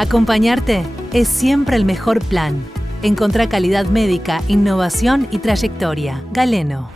Acompañarte es siempre el mejor plan. Encontrá calidad médica, innovación y trayectoria. Galeno.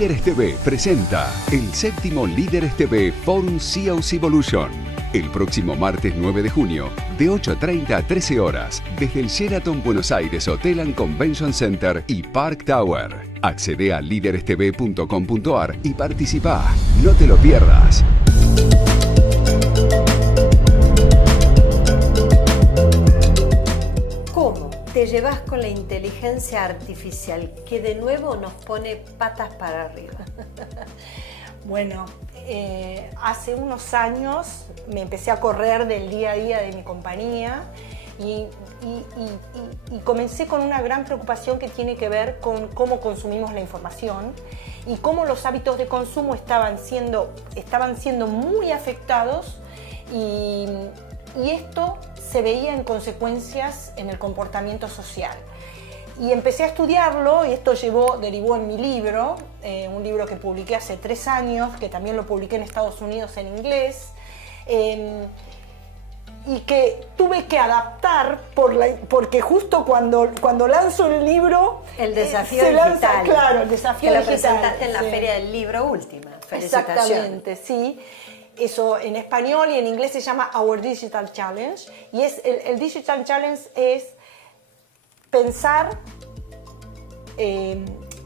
Líderes TV presenta el séptimo Líderes TV Forum CEOs Evolution. El próximo martes 9 de junio, de 8:30 a 13 horas, desde el Sheraton Buenos Aires Hotel and Convention Center y Park Tower. Accede a liderestv.com.ar y participa. No te lo pierdas. ¿Cómo te llevas con la inteligencia artificial que de nuevo nos pone patas para arriba? Bueno, hace unos años me empecé a correr del día a día de mi compañía y comencé con una gran preocupación que tiene que ver con cómo consumimos la información y cómo los hábitos de consumo estaban siendo muy afectados y esto se veía en consecuencias en el comportamiento social. Y empecé a estudiarlo y esto derivó en mi libro, un libro que publiqué hace 3 años, que también lo publiqué en Estados Unidos en inglés, y que tuve que adaptar porque justo cuando lanzo el libro... El desafío digital. Claro, el desafío digital. Que lo presentaste en la Feria del Libro última. Exactamente, sí. Eso en español y en inglés se llama Our Digital Challenge. Y el Digital Challenge es pensar,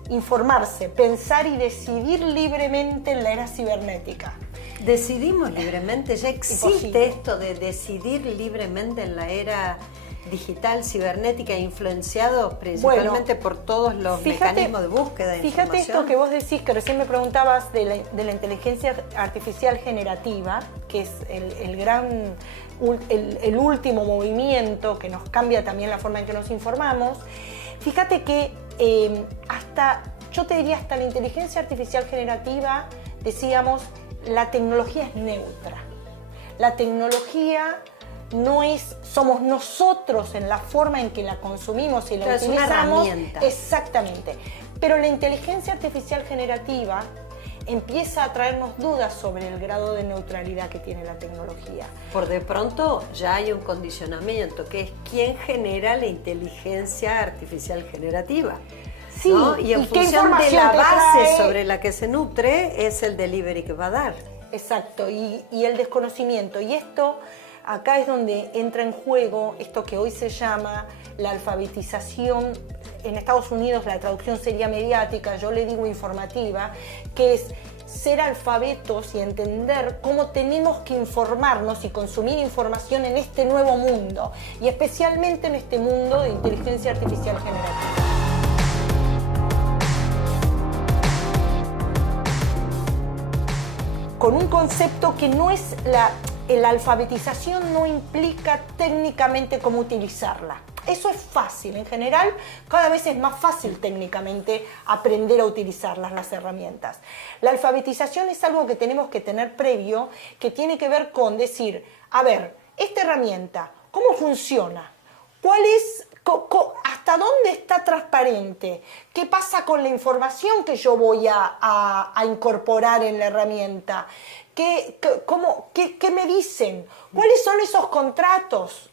informarse, pensar y decidir libremente en la era cibernética. ¿Decidimos libremente? ¿Ya existe esto de decidir libremente en la era digital, cibernética, influenciado principalmente por todos los mecanismos de búsqueda de información? Fíjate esto que vos decís, que recién me preguntabas de la inteligencia artificial generativa, que es el último movimiento que nos cambia también la forma en que nos informamos. Fíjate que yo te diría hasta la inteligencia artificial generativa, decíamos, la tecnología es neutra. La tecnología somos nosotros en la forma en que la consumimos y la utilizamos. Es una herramienta. Exactamente. Pero la inteligencia artificial generativa empieza a traernos dudas sobre el grado de neutralidad que tiene la tecnología. Por de pronto ya hay un condicionamiento, que es quién genera la inteligencia artificial generativa. Sí, ¿no? Y en función de la base sobre la que se nutre es el delivery que va a dar. Exacto, y el desconocimiento. Y acá es donde entra en juego esto que hoy se llama la alfabetización. En Estados Unidos la traducción sería mediática, yo le digo informativa, que es ser alfabetos y entender cómo tenemos que informarnos y consumir información en este nuevo mundo, y especialmente en este mundo de inteligencia artificial generativa. Con un concepto que no es la alfabetización no implica técnicamente cómo utilizarla. Eso es fácil, en general cada vez es más fácil técnicamente aprender a utilizar las herramientas. La alfabetización es algo que tenemos que tener previo, que tiene que ver con decir, a ver, esta herramienta, ¿cómo funciona? ¿Cuál es, hasta dónde está transparente? ¿Qué pasa con la información que yo voy a incorporar en la herramienta? ¿Qué me dicen? ¿Cuáles son esos contratos?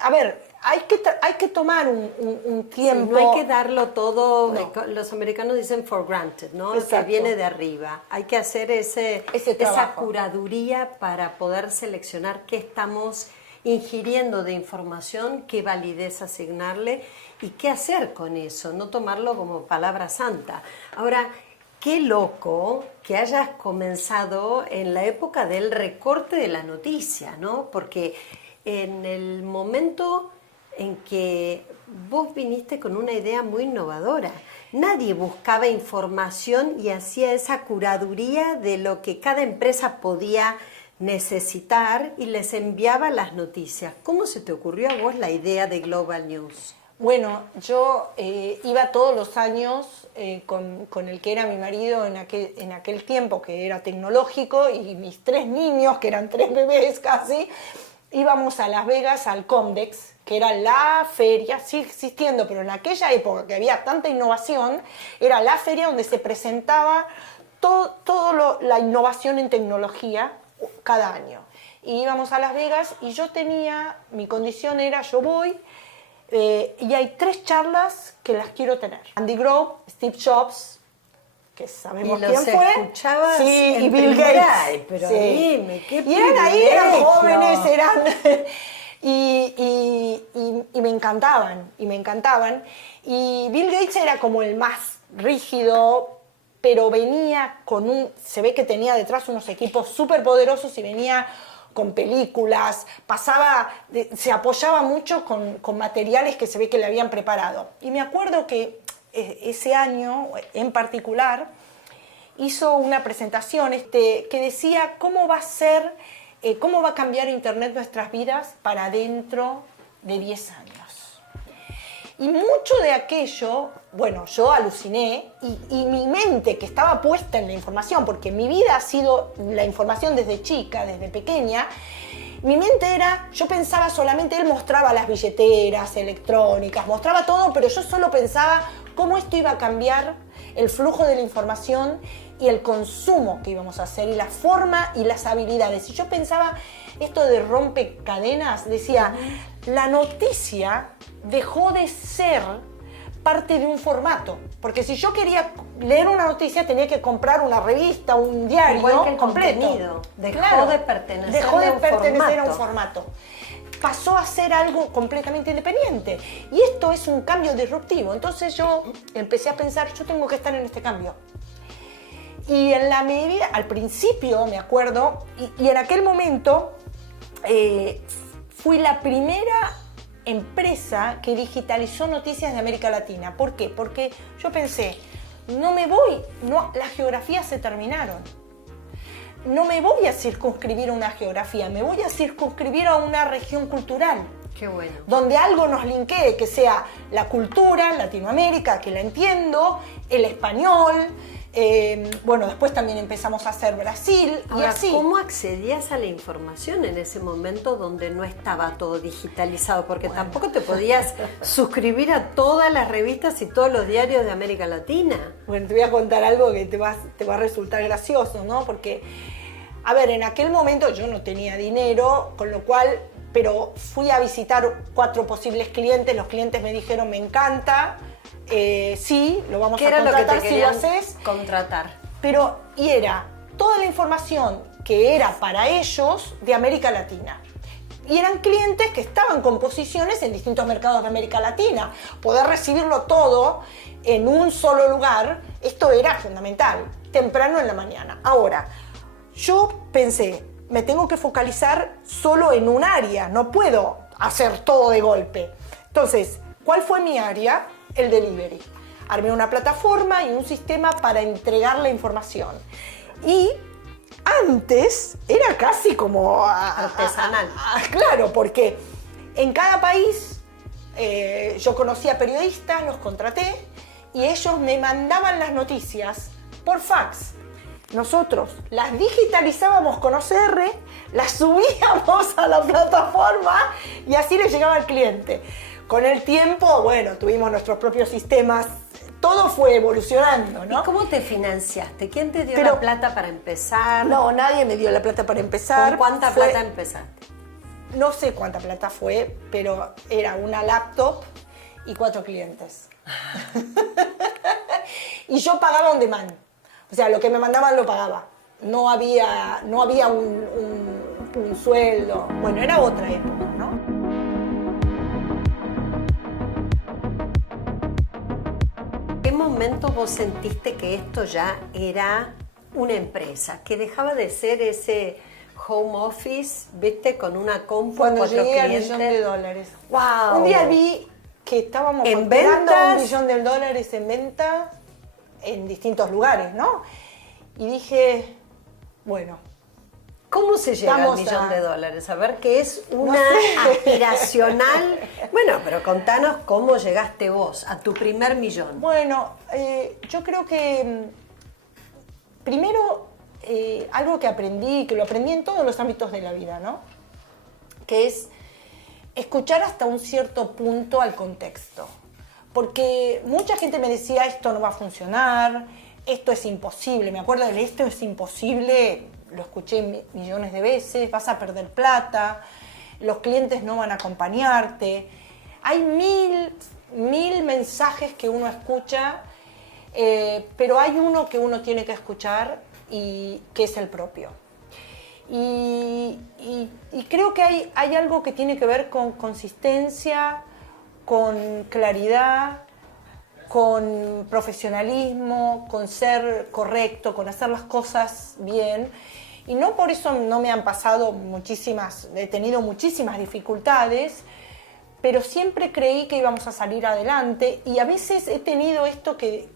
A ver, hay que tomar un tiempo. Sí, no hay que darlo todo, no. Los americanos dicen for granted, ¿no? Exacto. Que viene de arriba. Hay que hacer esa curaduría para poder seleccionar qué estamos ingiriendo de información, qué validez asignarle y qué hacer con eso, no tomarlo como palabra santa. Ahora, qué loco que hayas comenzado en la época del recorte de la noticia, ¿no? Porque en el momento en que vos viniste con una idea muy innovadora, nadie buscaba información y hacía esa curaduría de lo que cada empresa podía necesitar y les enviaba las noticias. ¿Cómo se te ocurrió a vos la idea de Global News? Bueno, yo iba todos los años con el que era mi marido en aquel tiempo, que era tecnológico, y mis 3 niños, que eran 3 bebés casi, íbamos a Las Vegas al Comdex, que era la feria, sigue existiendo, pero en aquella época que había tanta innovación, era la feria donde se presentaba toda la innovación en tecnología cada año. Y íbamos a Las Vegas y mi condición era, yo voy, y hay 3 charlas que las quiero tener. Andy Grove, Steve Jobs, que sabemos quién fue. Escuchabas sí, y Bill Gates. Ay, pero sí. dime, qué y eran ahí, eran privilegio. jóvenes, y me encantaban, Y Bill Gates era como el más rígido, pero venía se ve que tenía detrás unos equipos súper poderosos y venía con películas, se apoyaba mucho con materiales que se ve que le habían preparado. Y me acuerdo que ese año en particular hizo una presentación que decía cómo va a cambiar Internet nuestras vidas para dentro de 10 años. Y mucho de aquello, bueno, yo aluciné y mi mente, que estaba puesta en la información, porque mi vida ha sido la información desde chica, desde pequeña, mi mente yo pensaba solamente, él mostraba las billeteras electrónicas, mostraba todo, pero yo solo pensaba cómo esto iba a cambiar el flujo de la información y el consumo que íbamos a hacer y la forma y las habilidades. Y yo pensaba, esto de rompecadenas, decía, la noticia dejó de ser parte de un formato. Porque si yo quería leer una noticia, tenía que comprar una revista, un diario Igual que el completo. contenido. Dejó de pertenecer a un formato. Pasó a ser algo completamente independiente. Y esto es un cambio disruptivo. Entonces yo empecé a pensar, yo tengo que estar en este cambio. Y en la medida, al principio, me acuerdo, y en aquel momento fui la primera empresa que digitalizó noticias de América Latina. ¿Por qué? Porque yo pensé, las geografías se terminaron. No me voy a circunscribir a una geografía, me voy a circunscribir a una región cultural. Qué bueno. Donde algo nos linkee, que sea la cultura, Latinoamérica, que la entiendo, el español. Bueno, después también empezamos a hacer Brasil. Ahora, y así. ¿cómo accedías a la información en ese momento donde no estaba todo digitalizado? Porque tampoco te podías suscribir a todas las revistas y todos los diarios de América Latina. Bueno, te voy a contar algo que te va a resultar gracioso, ¿no? Porque, a ver, en aquel momento yo no tenía dinero, con lo cual, pero fui a visitar 4 posibles clientes. Los clientes me dijeron, me encanta. Sí, lo vamos a contratar si lo haces. Contratar. Pero, y era toda la información que era para ellos de América Latina. Y eran clientes que estaban con posiciones en distintos mercados de América Latina. Poder recibirlo todo en un solo lugar, esto era fundamental, temprano en la mañana. Ahora, yo pensé, me tengo que focalizar solo en un área, no puedo hacer todo de golpe. Entonces, ¿cuál fue mi área? El delivery. Armé una plataforma y un sistema para entregar la información. Y antes era casi como artesanal. Claro, porque en cada país yo conocía periodistas, los contraté y ellos me mandaban las noticias por fax. Nosotros las digitalizábamos con OCR, las subíamos a la plataforma y así le llegaba al cliente. Con el tiempo, bueno, tuvimos nuestros propios sistemas, todo fue evolucionando, ¿no? ¿Y cómo te financiaste? ¿Quién te dio la plata para empezar? No, nadie me dio la plata para empezar. ¿Con cuánta plata empezaste? No sé cuánta plata fue, pero era una laptop y 4 clientes. Y yo pagaba on demand. O sea, lo que me mandaban lo pagaba. No había un sueldo. Bueno, era otra época, ¿no? ¿En qué momento vos sentiste que esto ya era una empresa? Que dejaba de ser ese home office, viste, con una compu, cuando 4 llegué clientes. al $1.000.000. ¡Wow! Un día vi que estábamos ¿En facturando ventas? $1.000.000 en venta en distintos lugares, ¿no? Y dije, bueno, ¿Cómo se llega al millón de dólares? A ver, ¿qué es una aspiracional? Bueno, pero contanos cómo llegaste vos a tu primer millón. Bueno, yo creo que primero algo que aprendí, que lo aprendí en todos los ámbitos de la vida, ¿no? Que es escuchar hasta un cierto punto al contexto. Porque mucha gente me decía, esto no va a funcionar, esto es imposible. Me acuerdo de esto es imposible, lo escuché millones de veces, vas a perder plata, los clientes no van a acompañarte. Hay mil mensajes que uno escucha, pero hay uno que uno tiene que escuchar y que es el propio. Y creo que hay algo que tiene que ver con consistencia, con claridad, con profesionalismo, con ser correcto, con hacer las cosas bien. Y no por eso no me han pasado he tenido muchísimas dificultades, pero siempre creí que íbamos a salir adelante y a veces he tenido esto que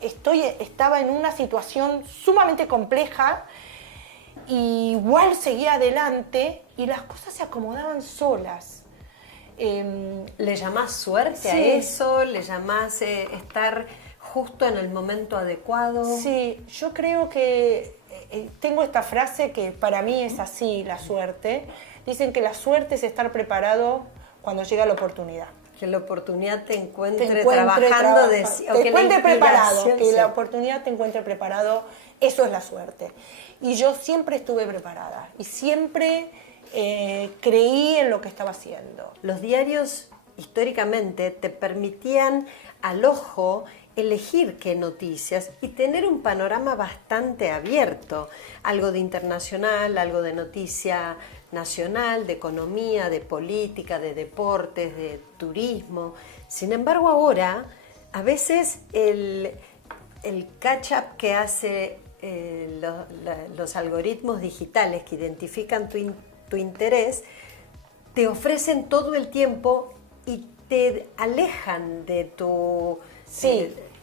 estaba en una situación sumamente compleja y igual seguía adelante y las cosas se acomodaban solas. ¿Le llamás suerte a eso? ¿Le llamás estar justo en el momento adecuado? Sí, yo creo que tengo esta frase que para mí es así, la suerte. Dicen que la suerte es estar preparado cuando llega la oportunidad. Que la oportunidad te encuentre trabajando, te encuentre preparado, que la oportunidad te encuentre preparado, eso es la suerte. Y yo siempre estuve preparada y siempre creí en lo que estaba haciendo. Los diarios históricamente te permitían al ojo elegir qué noticias y tener un panorama bastante abierto, algo de internacional, algo de noticia nacional, de economía, de política, de deportes, de turismo. Sin embargo, ahora, a veces el catch-up que hace los algoritmos digitales que identifican tu interés, te ofrecen todo el tiempo y te alejan de tu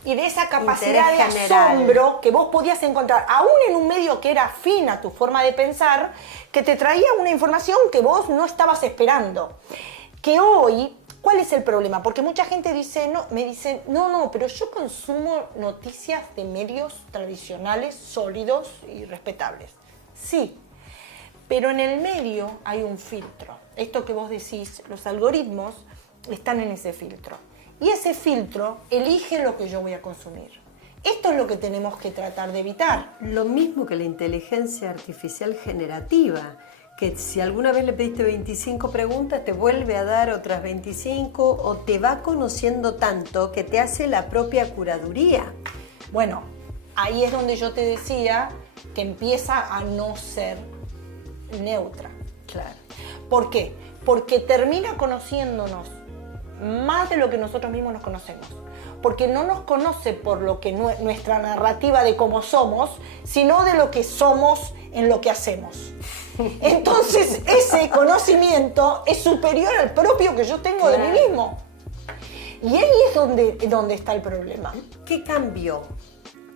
y de esa capacidad de asombro que vos podías encontrar, aún en un medio que era afín a tu forma de pensar, que te traía una información que vos no estabas esperando. Que hoy, ¿cuál es el problema? Porque mucha gente me dice, no, pero yo consumo noticias de medios tradicionales, sólidos y respetables. Sí, pero en el medio hay un filtro. Esto que vos decís, los algoritmos están en ese filtro. Y ese filtro elige lo que yo voy a consumir. Esto es lo que tenemos que tratar de evitar. Lo mismo que la inteligencia artificial generativa, que si alguna vez le pediste 25 preguntas, te vuelve a dar otras 25 o te va conociendo tanto que te hace la propia curaduría. Bueno, ahí es donde yo te decía que empieza a no ser neutra. Claro. ¿Por qué? Porque termina conociéndonos más de lo que nosotros mismos nos conocemos. Porque no nos conoce por lo que nuestra narrativa de cómo somos, sino de lo que somos en lo que hacemos. Entonces, ese conocimiento es superior al propio que yo tengo de mí mismo. Y ahí es donde está el problema. ¿Qué cambió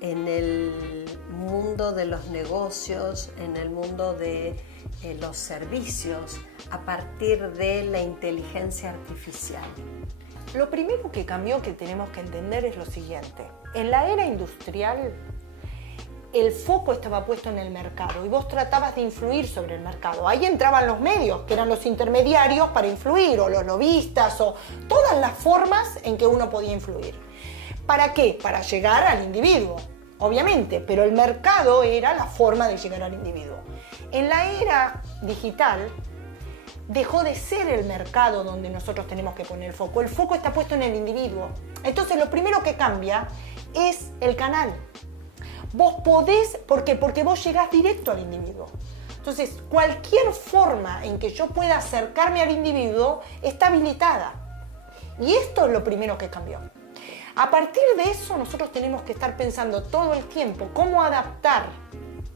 en el mundo de los negocios, en el mundo de los servicios, a partir de la inteligencia artificial? Lo primero que cambió, que tenemos que entender, es lo siguiente. En la era industrial, el foco estaba puesto en el mercado y vos tratabas de influir sobre el mercado. Ahí entraban los medios, que eran los intermediarios para influir, o los lobistas, o todas las formas en que uno podía influir. ¿Para qué? Para llegar al individuo, obviamente, pero el mercado era la forma de llegar al individuo. En la era digital, dejó de ser el mercado donde nosotros tenemos que poner el foco. El foco está puesto en el individuo. Entonces, lo primero que cambia es el canal. Vos podés, ¿por qué? Porque vos llegás directo al individuo. Entonces, cualquier forma en que yo pueda acercarme al individuo está habilitada. Y esto es lo primero que cambió. A partir de eso, nosotros tenemos que estar pensando todo el tiempo cómo adaptar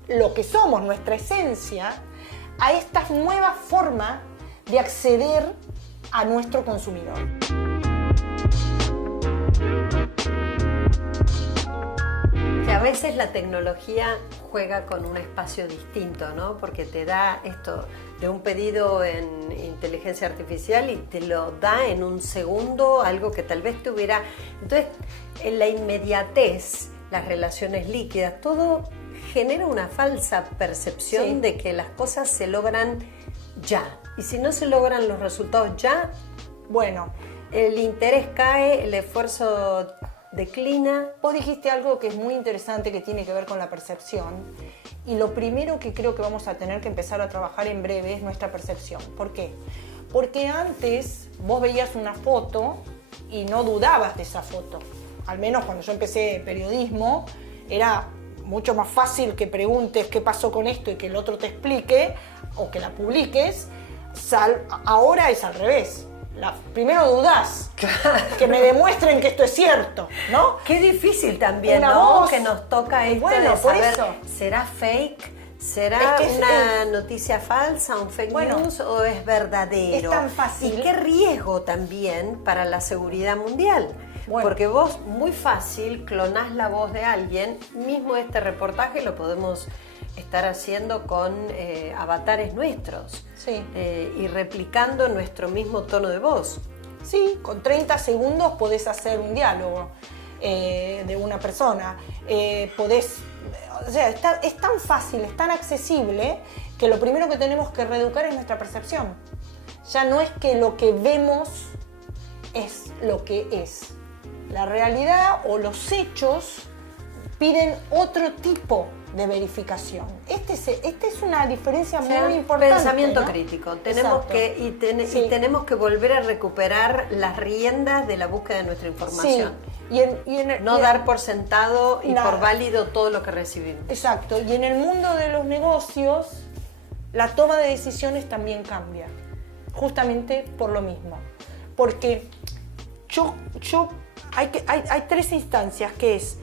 lo que somos, nuestra esencia, a esta nueva forma de acceder a nuestro consumidor. Que a veces la tecnología juega con un espacio distinto, ¿no? Porque te da esto de un pedido en inteligencia artificial y te lo da en un segundo, algo que tal vez te hubiera... Entonces, en la inmediatez, las relaciones líquidas, todo genera una falsa percepción de que las cosas se logran ya. Y si no se logran los resultados ya, bueno, el interés cae, el esfuerzo declina. Vos dijiste algo que es muy interesante, que tiene que ver con la percepción. Y lo primero que creo que vamos a tener que empezar a trabajar en breve es nuestra percepción. ¿Por qué? Porque antes vos veías una foto y no dudabas de esa foto. Al menos cuando yo empecé periodismo, era mucho más fácil que preguntes qué pasó con esto y que el otro te explique, o que la publiques. Ahora es al revés. Primero dudás, que me demuestren que esto es cierto, ¿no? Qué difícil también, una ¿no? voz. Que nos toca esto Bueno, de por saber, eso. ¿será fake? ¿Será una noticia falsa, un fake news o es verdadero? Es tan fácil. Y qué riesgo también para la seguridad mundial. Bueno. Porque vos muy fácil clonás la voz de alguien, mismo este reportaje lo podemos estar haciendo con avatares nuestros. Sí. Y replicando nuestro mismo tono de voz. Sí, con 30 segundos podés hacer un diálogo de una persona. O sea, es tan fácil, es tan accesible, que lo primero que tenemos que reeducar es nuestra percepción. Ya no es que lo que vemos es lo que es. La realidad o los hechos piden otro tipo de verificación. Esta es una diferencia muy importante. Pensamiento, ¿no? Crítico. Tenemos Exacto. y tenemos que volver a recuperar las riendas de la búsqueda de nuestra información. Sí. No dar por sentado y por válido todo lo que recibimos. Exacto. Y en el mundo de los negocios, la toma de decisiones también cambia. Justamente por lo mismo. Porque hay tres instancias, que es: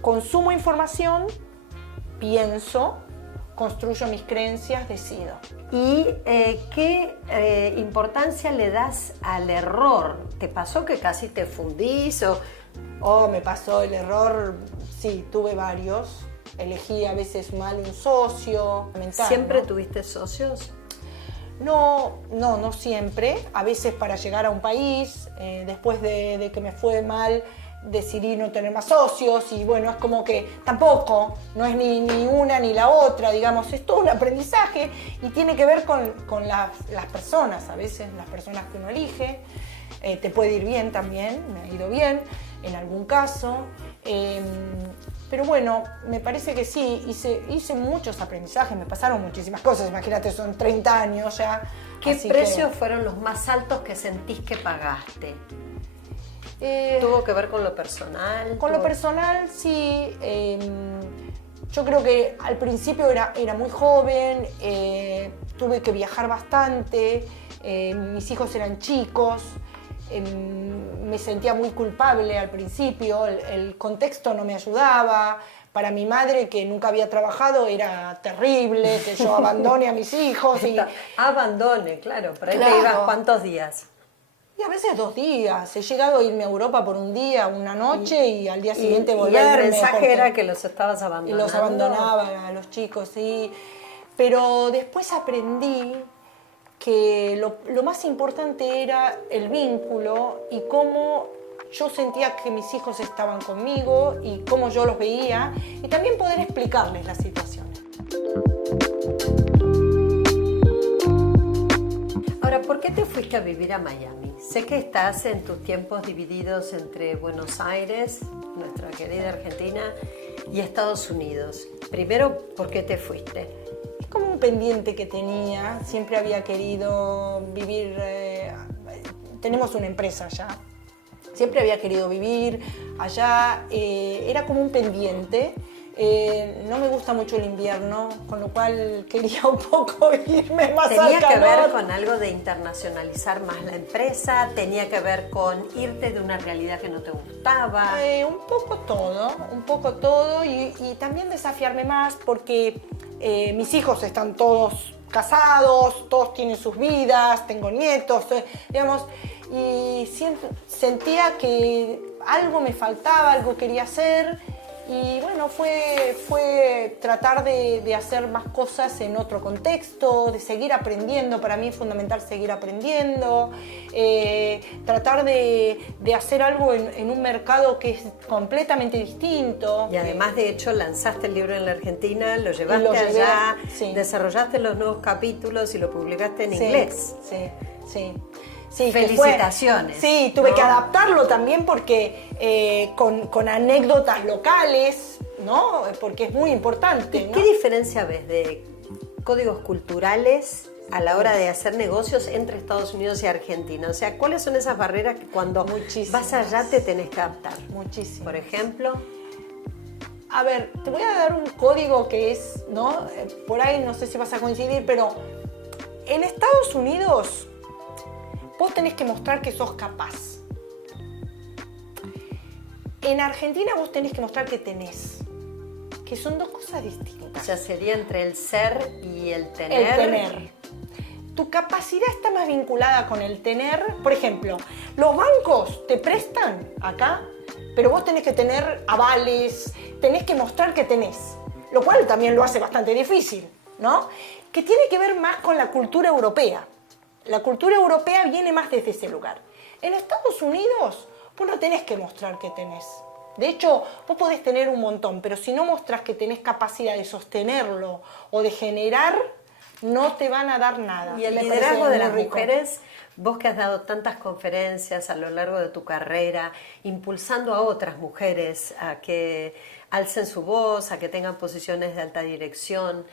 consumo información, pienso, construyo mis creencias, decido. ¿Y qué importancia le das al error? ¿Te pasó que casi te fundís Me pasó el error, sí, tuve varios. Elegí a veces mal un socio. ¿Siempre ¿no? tuviste socios? No siempre. A veces para llegar a un país, después de que me fue mal, decidí no tener más socios, y bueno, es como que tampoco, no es ni una ni la otra, digamos, es todo un aprendizaje y tiene que ver con las personas. A veces las personas que uno elige, te puede ir bien también, me ha ido bien en algún caso, pero bueno, me parece que sí, hice muchos aprendizajes, me pasaron muchísimas cosas, imagínate, son 30 años ya. ¿Qué precios fueron los más altos que sentís que pagaste? ¿Tuvo que ver con lo personal? Con lo personal, sí. Yo creo que al principio era muy joven, tuve que viajar bastante, mis hijos eran chicos, me sentía muy culpable al principio, el contexto no me ayudaba. Para mi madre, que nunca había trabajado, era terrible que yo abandone a mis hijos. Abandone, claro. ¿Pero ahí Claro. te ibas cuántos días? Y a veces 2 días. He llegado a irme a Europa por un día, una noche, y al día siguiente volverme. Y el mensaje porque... era que los estabas abandonando. Y los abandonaba a los chicos, sí. Pero después aprendí que lo más importante era el vínculo y cómo yo sentía que mis hijos estaban conmigo y cómo yo los veía, y también poder explicarles las situaciones. Ahora, ¿por qué te fuiste a vivir a Miami? Sé que estás en tus tiempos divididos entre Buenos Aires, nuestra querida Argentina, y Estados Unidos. Primero, ¿por qué te fuiste? Es como un pendiente que tenía, siempre había querido vivir, tenemos una empresa allá, siempre había querido vivir allá, era como un pendiente. No me gusta mucho el invierno, con lo cual quería un poco irme más al calor. ¿Tenía que ver con algo de internacionalizar más la empresa? ¿Tenía que ver con irte de una realidad que no te gustaba? Un poco todo y también desafiarme más, porque mis hijos están todos casados, todos tienen sus vidas, tengo nietos, digamos, y sentía que algo me faltaba, algo quería hacer. Y bueno, fue tratar de hacer más cosas en otro contexto, de seguir aprendiendo. Para mí es fundamental seguir aprendiendo, tratar de hacer algo en un mercado que es completamente distinto. Y además, de hecho, lanzaste el libro en la Argentina, lo llevaste allá, sí. Desarrollaste los nuevos capítulos y lo publicaste en inglés. Sí. Sí, felicitaciones. Sí, tuve que adaptarlo también porque con anécdotas locales, ¿no? Porque es muy importante, ¿no? ¿Qué diferencia ves de códigos culturales a la hora de hacer negocios entre Estados Unidos y Argentina? O sea, ¿cuáles son esas barreras que cuando vas allá te tenés que adaptar? Muchísimo. Por ejemplo. A ver, te voy a dar un código que es, ¿no? Por ahí no sé si vas a coincidir, pero en Estados Unidos vos tenés que mostrar que sos capaz. En Argentina vos tenés que mostrar que tenés. Que son dos cosas distintas. O sea, sería entre el ser y el tener. El tener. Tu capacidad está más vinculada con el tener. Por ejemplo, los bancos te prestan acá, pero vos tenés que tener avales, tenés que mostrar que tenés. Lo cual también lo hace bastante difícil, ¿no? Que tiene que ver más con la cultura europea. La cultura europea viene más desde ese lugar. En Estados Unidos, vos no tenés que mostrar que tenés. De hecho, vos podés tener un montón, pero si no mostrás que tenés capacidad de sostenerlo o de generar, no te van a dar nada. Y el liderazgo de las mujeres, vos que has dado tantas conferencias a lo largo de tu carrera, impulsando a otras mujeres a que alcen su voz, a que tengan posiciones de alta dirección,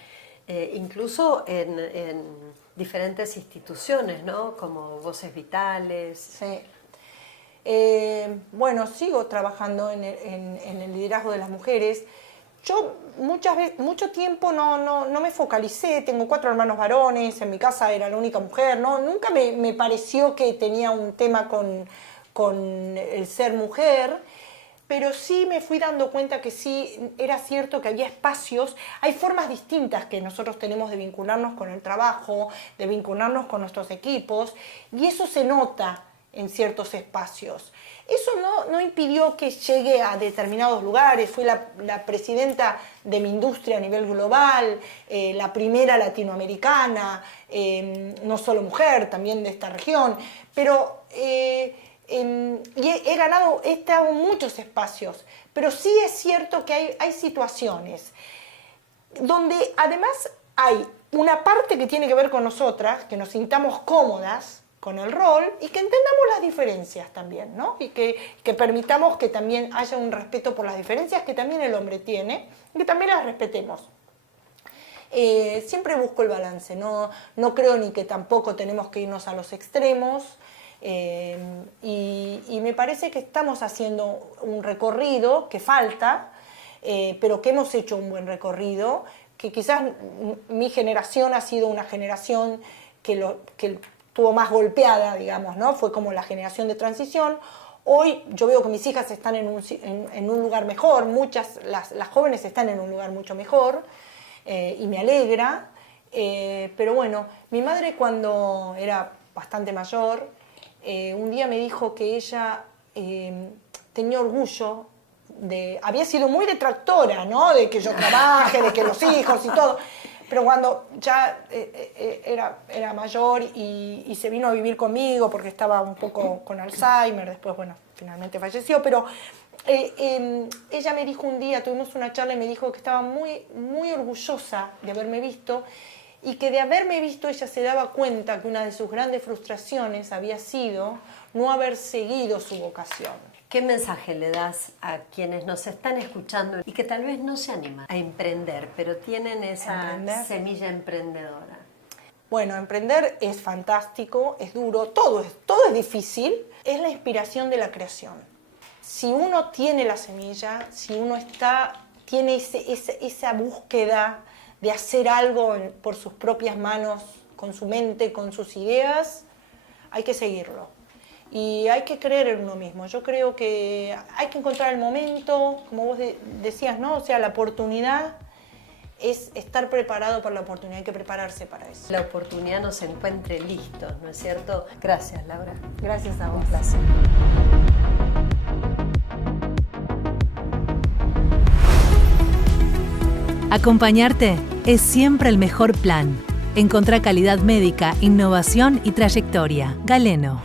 incluso en diferentes instituciones, ¿no? Como Voces Vitales. Sí. Bueno, sigo trabajando en el liderazgo de las mujeres. Yo mucho tiempo no me focalicé. Tengo 4 hermanos varones, en mi casa era la única mujer, ¿no? Nunca me pareció que tenía un tema con el ser mujer. Pero sí me fui dando cuenta que sí era cierto que había espacios, hay formas distintas que nosotros tenemos de vincularnos con el trabajo, de vincularnos con nuestros equipos, y eso se nota en ciertos espacios. Eso no impidió que llegue a determinados lugares. Fui la presidenta de mi industria a nivel global, la primera latinoamericana, no solo mujer, también de esta región, pero... y he estado en muchos espacios, pero sí es cierto que hay situaciones donde además hay una parte que tiene que ver con nosotras, que nos sintamos cómodas con el rol y que entendamos las diferencias también, ¿no? Y que permitamos que también haya un respeto por las diferencias que también el hombre tiene y que también las respetemos. Siempre busco el balance, no creo ni que tampoco tenemos que irnos a los extremos. Y me parece que estamos haciendo un recorrido que falta, pero que hemos hecho un buen recorrido, que quizás mi generación ha sido una generación que tuvo más golpeada, digamos, ¿no? Fue como la generación de transición. Hoy yo veo que mis hijas están en un lugar mejor, las jóvenes están en un lugar mucho mejor, y me alegra, pero bueno, mi madre cuando era bastante mayor, un día me dijo que ella tenía orgullo había sido muy detractora, ¿no? De que yo trabaje, de que los hijos y todo, pero cuando ya era mayor y se vino a vivir conmigo porque estaba un poco con Alzheimer, después, bueno, finalmente falleció, pero ella me dijo un día, tuvimos una charla y me dijo que estaba muy, muy orgullosa de haberme visto, y que de haberme visto ella se daba cuenta que una de sus grandes frustraciones había sido no haber seguido su vocación. ¿Qué mensaje le das a quienes nos están escuchando y que tal vez no se animan a emprender, pero tienen esa semilla emprendedora? Bueno, emprender es fantástico, es duro, todo es difícil, es la inspiración de la creación. Si uno tiene la semilla, si uno tiene esa búsqueda de hacer algo por sus propias manos, con su mente, con sus ideas, hay que seguirlo. Y hay que creer en uno mismo. Yo creo que hay que encontrar el momento, como vos decías, ¿no? O sea, la oportunidad es estar preparado para la oportunidad, hay que prepararse para eso. La oportunidad nos encuentre listos, ¿no es cierto? Gracias, Laura. Gracias a vos. Un placer. Acompañarte es siempre el mejor plan. Encontrá calidad médica, innovación y trayectoria. Galeno.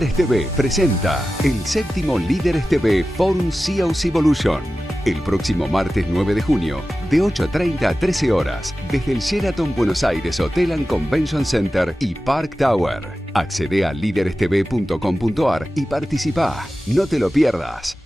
Líderes TV presenta el séptimo Líderes TV Forum CEOs Evolution. El próximo martes 9 de junio, de 8:30 a 13 horas, desde el Sheraton Buenos Aires Hotel and Convention Center y Park Tower. Accede a liderestv.com.ar y participa. No te lo pierdas.